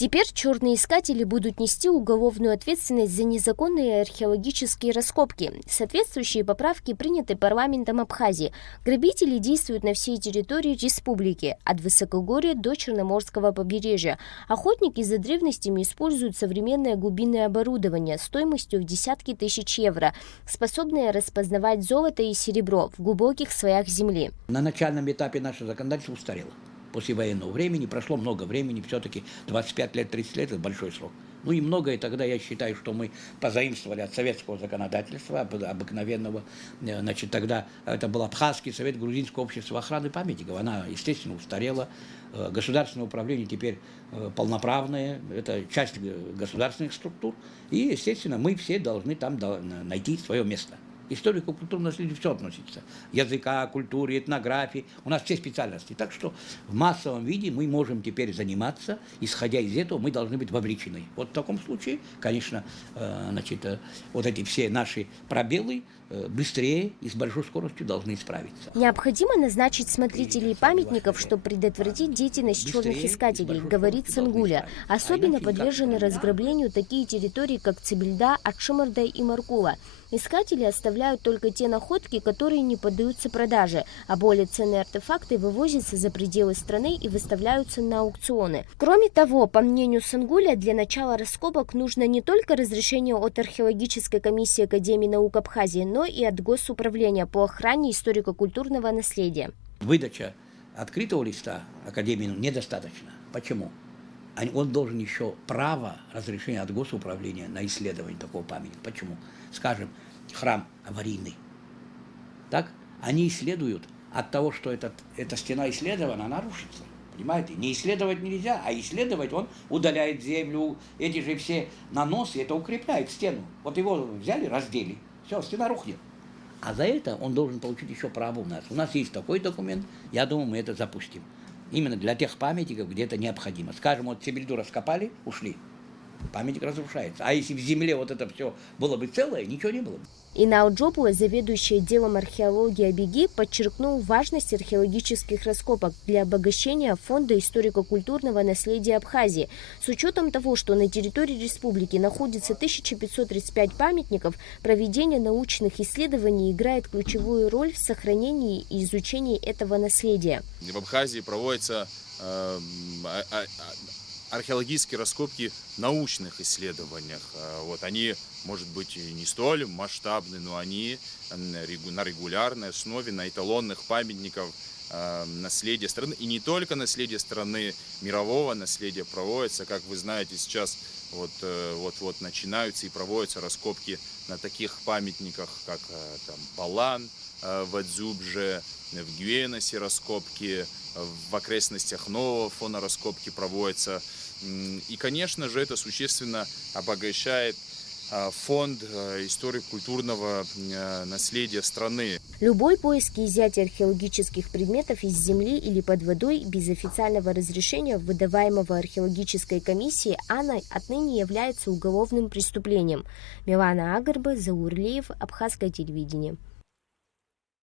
Теперь черные искатели будут нести уголовную ответственность за незаконные археологические раскопки. Соответствующие поправки приняты парламентом Абхазии. Грабители действуют на всей территории республики, от высокогорья до Черноморского побережья. Охотники за древностями используют современное глубинное оборудование стоимостью в десятки тысяч евро, способное распознавать золото и серебро в глубоких слоях земли. На начальном этапе наше законодательство устарело. После военного времени прошло много времени, все-таки 25 лет, 30 лет – это большой срок. Ну и многое тогда, я считаю, что мы позаимствовали от советского законодательства, обыкновенного. Значит, тогда это был Абхазский совет Грузинского общества охраны памятников. Она, естественно, устарела. Государственное управление теперь полноправное, это часть государственных структур. И, естественно, мы все должны там найти свое место. Историко-культурное наследие все относится. Языка, культуре, этнографии. У нас все специальности. Так что в массовом виде мы можем теперь заниматься. Исходя из этого, мы должны быть вовлечены. Вот в таком случае, конечно, вот эти все наши пробелы быстрее и с большой скоростью должны исправиться. Необходимо назначить смотрителей памятников, чтобы предотвратить деятельность черных искателей, говорит Сангуля. Особенно подвержены разграблению такие территории, как Цибильда, Акшимырда и Маркула. Искатели оставляют только те находки, которые не поддаются продаже, а более ценные артефакты вывозятся за пределы страны и выставляются на аукционы. Кроме того, по мнению Сангуля, для начала раскопок нужно не только разрешение от археологической комиссии Академии наук Абхазии, но и от Госуправления по охране историко-культурного наследия. Выдача открытого листа Академии недостаточно. Почему? Он должен еще право разрешения от Госуправления на исследование такого памятника. Почему? Скажем, храм аварийный. Так? Они исследуют от того, что эта стена исследована, она рушится. Понимаете? Не исследовать нельзя, а исследовать он удаляет землю, эти же все наносы, это укрепляет стену. Вот его взяли, раздели, все, стена рухнет. А за это он должен получить еще право у нас. У нас есть такой документ, я думаю, мы это запустим. Именно для тех памятников, где это необходимо. Скажем, вот Цибильду раскопали, ушли. Памятник разрушается. А если в земле вот это все было бы целое, ничего не было бы. Инал Джопуа, заведующий отделом археологии Абиги, подчеркнул важность археологических раскопок для обогащения фонда историко-культурного наследия Абхазии. С учетом того, что на территории республики находится 1535 памятников, проведение научных исследований играет ключевую роль в сохранении и изучении этого наследия. В Абхазии проводятся археологические раскопки в научных исследованиях. Вот они, может быть, и не столь масштабны, но они на регулярной основе, на эталонных памятниках наследия страны. И не только наследие страны, мирового наследия проводятся. Как вы знаете, сейчас вот начинаются и проводятся раскопки на таких памятниках, как там Балан, в Адзюбже, в Гюеносе раскопки, в окрестностях нового фона раскопки проводятся. И, конечно же, это существенно обогащает фонд историко-культурного наследия страны. Любой поиск и изъятие археологических предметов из земли или под водой без официального разрешения, выдаваемого археологической комиссией, отныне является уголовным преступлением. Милана Агарба, Заур Леев, Абхазское телевидение.